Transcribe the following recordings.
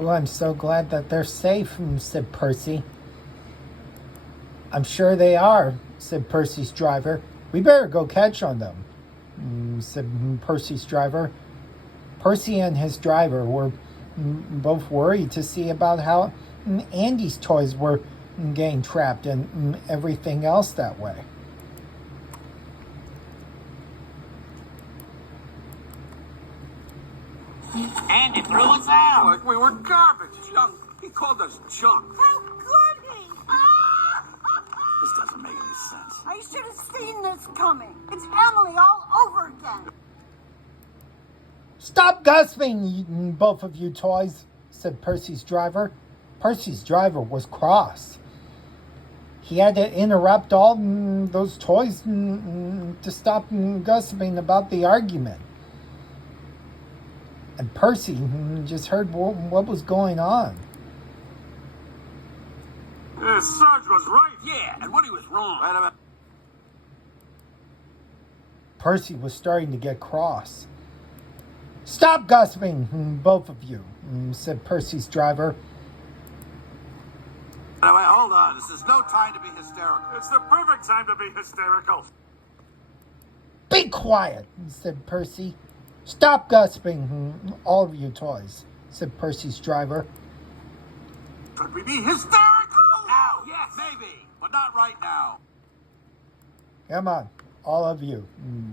Oh, I'm so glad that they're safe, said Percy. I'm sure they are, said Percy's driver. We better go catch on them, said Percy's driver. Percy and his driver were both worried to see about how Andy's toys were getting trapped and everything else that way. Andy threw us out. Like we were garbage. Junk. He called us junk. How could he? This doesn't make any sense. I should have seen this coming. It's Emily all over again. Stop gossiping, both of you toys, said Percy's driver. Percy's driver was cross. He had to interrupt all those toys to stop gossiping about the argument. And Percy just heard what was going on. Sarge was right. Yeah, and Woody was wrong. Right about. Percy was starting to get cross. Stop gossiping, both of you, said Percy's driver. Wait, hold on. This is no time to be hysterical. It's the perfect time to be hysterical. Be quiet, said Percy. Stop gossiping, all of you toys, said Percy's driver. Could we be hysterical? Now, yes, maybe, but not right now. Come on, all of you.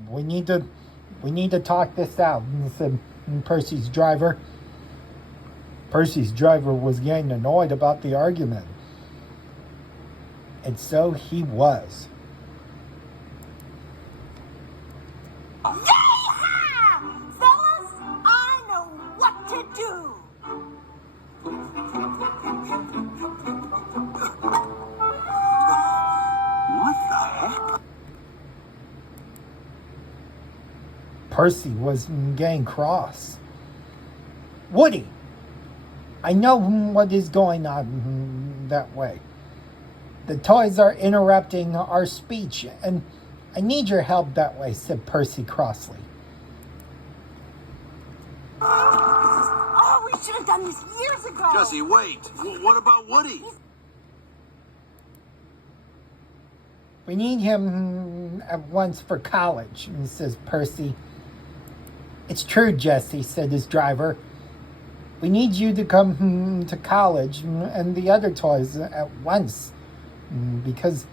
We need to talk this out, said Percy's driver. Percy's driver was getting annoyed about the argument. And so he was. Yeehaw! Fellas, I know what to do. What the heck? Percy was getting cross. Woody, I know what is going on that way. The toys are interrupting our speech, and I need your help that way, said Percy crossly. Oh, we should have done this years ago. Jesse, wait. What about Woody? We need him at once for college, says Percy. It's true, Jesse, said his driver. We need you to come to college and the other toys at once, because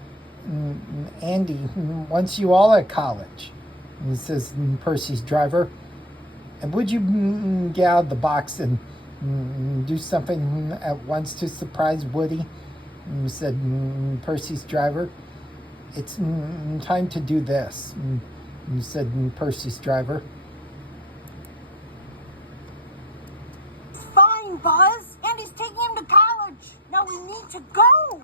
Andy wants you all at college, says Percy's driver. And would you get out of the box and do something at once to surprise Woody, said Percy's driver. It's time to do this, said Percy's driver. Fine, Buzz. Andy's taking him to college. Now we need to go.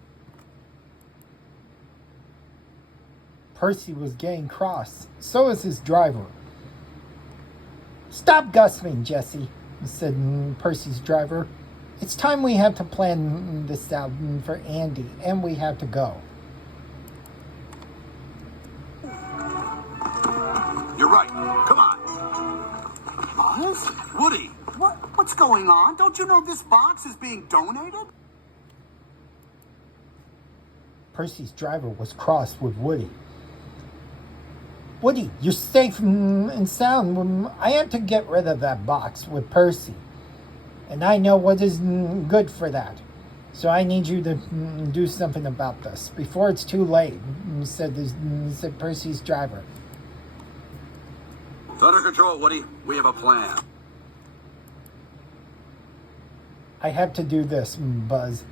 Percy was getting cross. So was his driver. Stop gossiping, Jesse, said Percy's driver. It's time we have to plan this out for Andy, and we have to go. You're right. Come on. Buzz? Woody? What's going on? Don't you know this box is being donated? Percy's driver was cross with Woody. Woody, you're safe and sound. I have to get rid of that box with Percy. And I know what is good for that. So I need you to do something about this before it's too late, said Percy's driver. Under control, Woody. We have a plan. I have to do this, Buzz.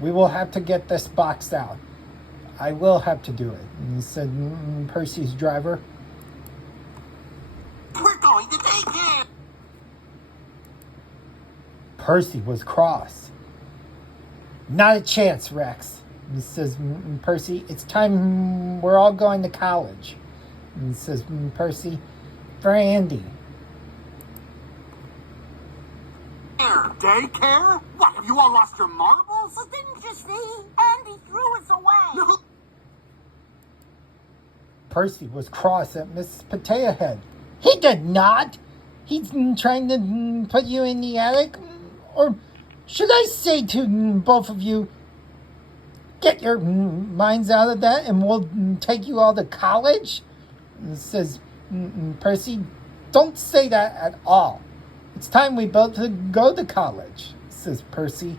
We will have to get this box out. I will have to do it, said Percy's driver. We're going to daycare. Percy was cross. Not a chance, Rex, says Percy. It's time we're all going to college, says Percy, for Andy. Daycare? What, have you all lost your marbles? Well, didn't you see? Andy threw us away. No. Percy was cross at Mrs. Potato Head. He did not. He's trying to put you in the attic. Or should I say to both of you, get your minds out of that and we'll take you all to college? Says Percy. Don't say that at all. It's time we both go to college, says Percy.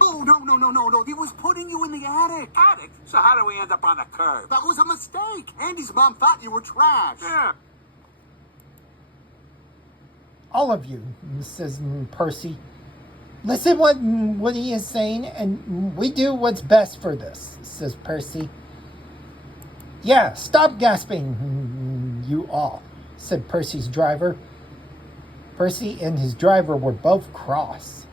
Oh, no. He was putting you in the attic. Attic? So how do we end up on the curb? That was a mistake. Andy's mom thought you were trash. Yeah. All of you, says Percy. Listen what he is saying, and we do what's best for this, says Percy. Yeah, stop gasping, you all, said Percy's driver. Percy and his driver were both cross.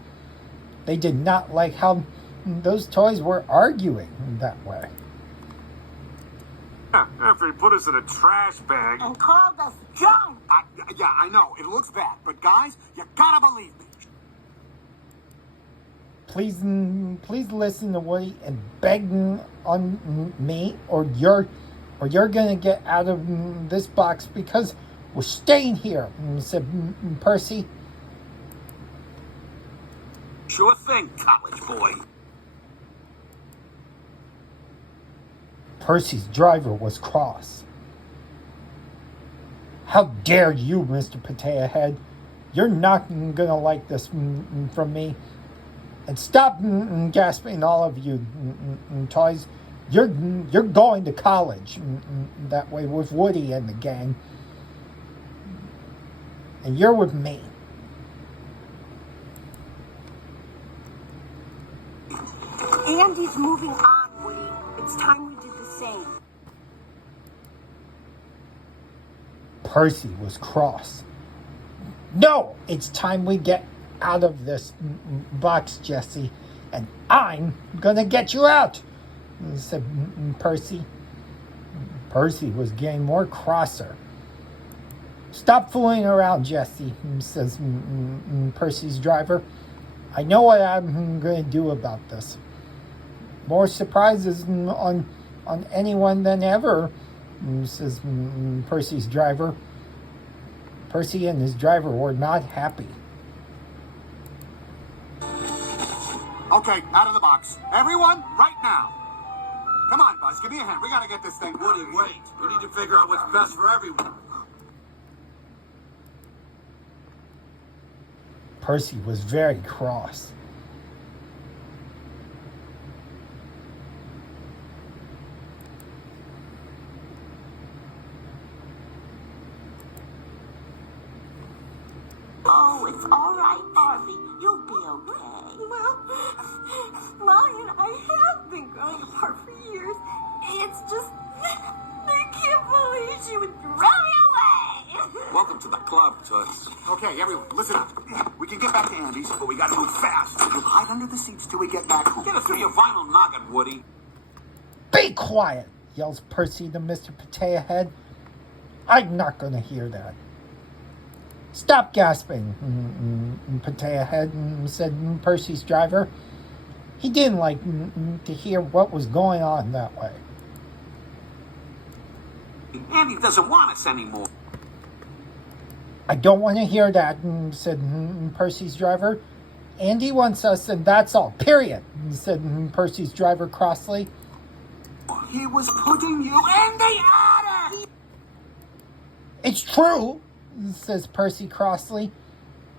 They did not like how those toys were arguing that way. After he put us in a trash bag. And called us junk. Yeah, I know. It looks bad. But guys, you gotta believe me. Please listen to Woody and beg on me, or you're gonna get out of this box because we're staying here, said Percy. Sure thing, college boy. Percy's driver was cross. How dare you, Mr. Potato Head? You're not gonna like this from me. And stop gasping, all of you toys. You're going to college that way with Woody and the gang. And you're with me. Andy's moving on, Woody. It's time we did the same. Percy was cross. No, it's time we get out of this box, Jesse. And I'm gonna get you out, said Percy. Percy was getting more crosser. Stop fooling around, Jesse, says Percy's driver. I know what I'm going to do about this. More surprises on anyone than ever, says Percy's driver. Percy and his driver were not happy. Okay, out of the box. Everyone, right now. Come on, Buzz, give me a hand. We gotta get this thing. Woody, wait. We need to figure out what's best for everyone. Percy was very cross. Oh, it's all right, Barbie. You'll be okay. Well, Molly and I have been growing apart for years. It's just, I can't believe she would throw me away. Welcome to the club, Toots. Okay, everyone, listen up. We can get back to Andy's, but we gotta move fast. We'll hide under the seats till we get back home. Get it through your vinyl noggin, Woody. Be quiet, yells Percy to Mr. Potato Head. I'm not going to hear that. Stop gasping, Potato Head, said Percy's driver. He didn't like to hear what was going on that way. Andy doesn't want us anymore. I don't want to hear that, said Percy's driver. Andy wants us, and that's all, period, said Percy's driver crossly. He was putting you in the attic! It's true, says Percy crossly.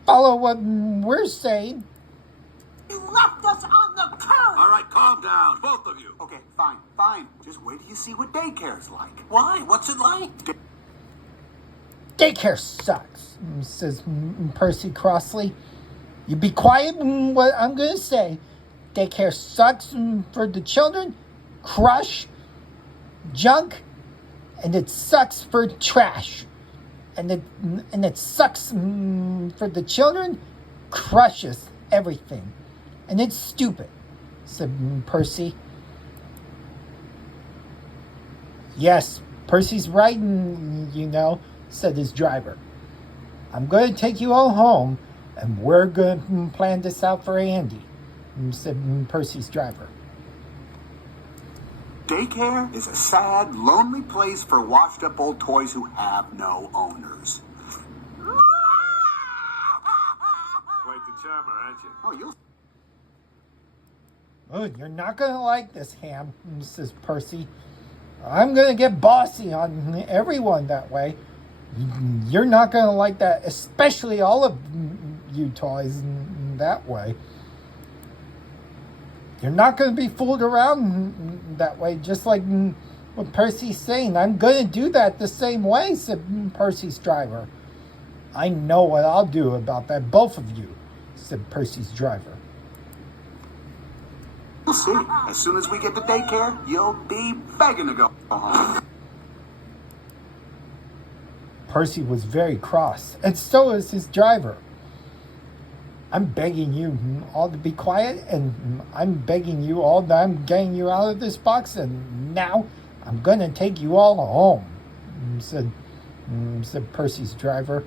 Follow what we're saying. You left us on the curb. All right, calm down, both of you. Okay, fine. Just wait till you see what daycare's like. Why? What's it like? Daycare sucks, says Percy crossly. You be quiet what I'm going to say. Daycare sucks for the children, crush, junk, and it sucks for trash. And it sucks for the children, crushes everything. And it's stupid, said Percy. Yes, Percy's right, you know, said his driver. I'm going to take you all home, and we're going to plan this out for Andy, said Percy's driver. Daycare is a sad, lonely place for washed-up old toys who have no owners. Quite the charmer, aren't you? Oh, you'll... Oh, you're not going to like this, Ham, says Percy. I'm going to get bossy on everyone that way. You're not going to like that, especially all of you toys that way. You're not going to be fooled around that way, just like what Percy's saying. I'm going to do that the same way, said Percy's driver. I know what I'll do about that, both of you, said Percy's driver. You'll see. As soon as we get to daycare, you'll be begging to go home. Percy was very cross, and so is his driver. I'm begging you all to be quiet, and I'm begging you all that I'm getting you out of this box, and now I'm going to take you all home, said Percy's driver.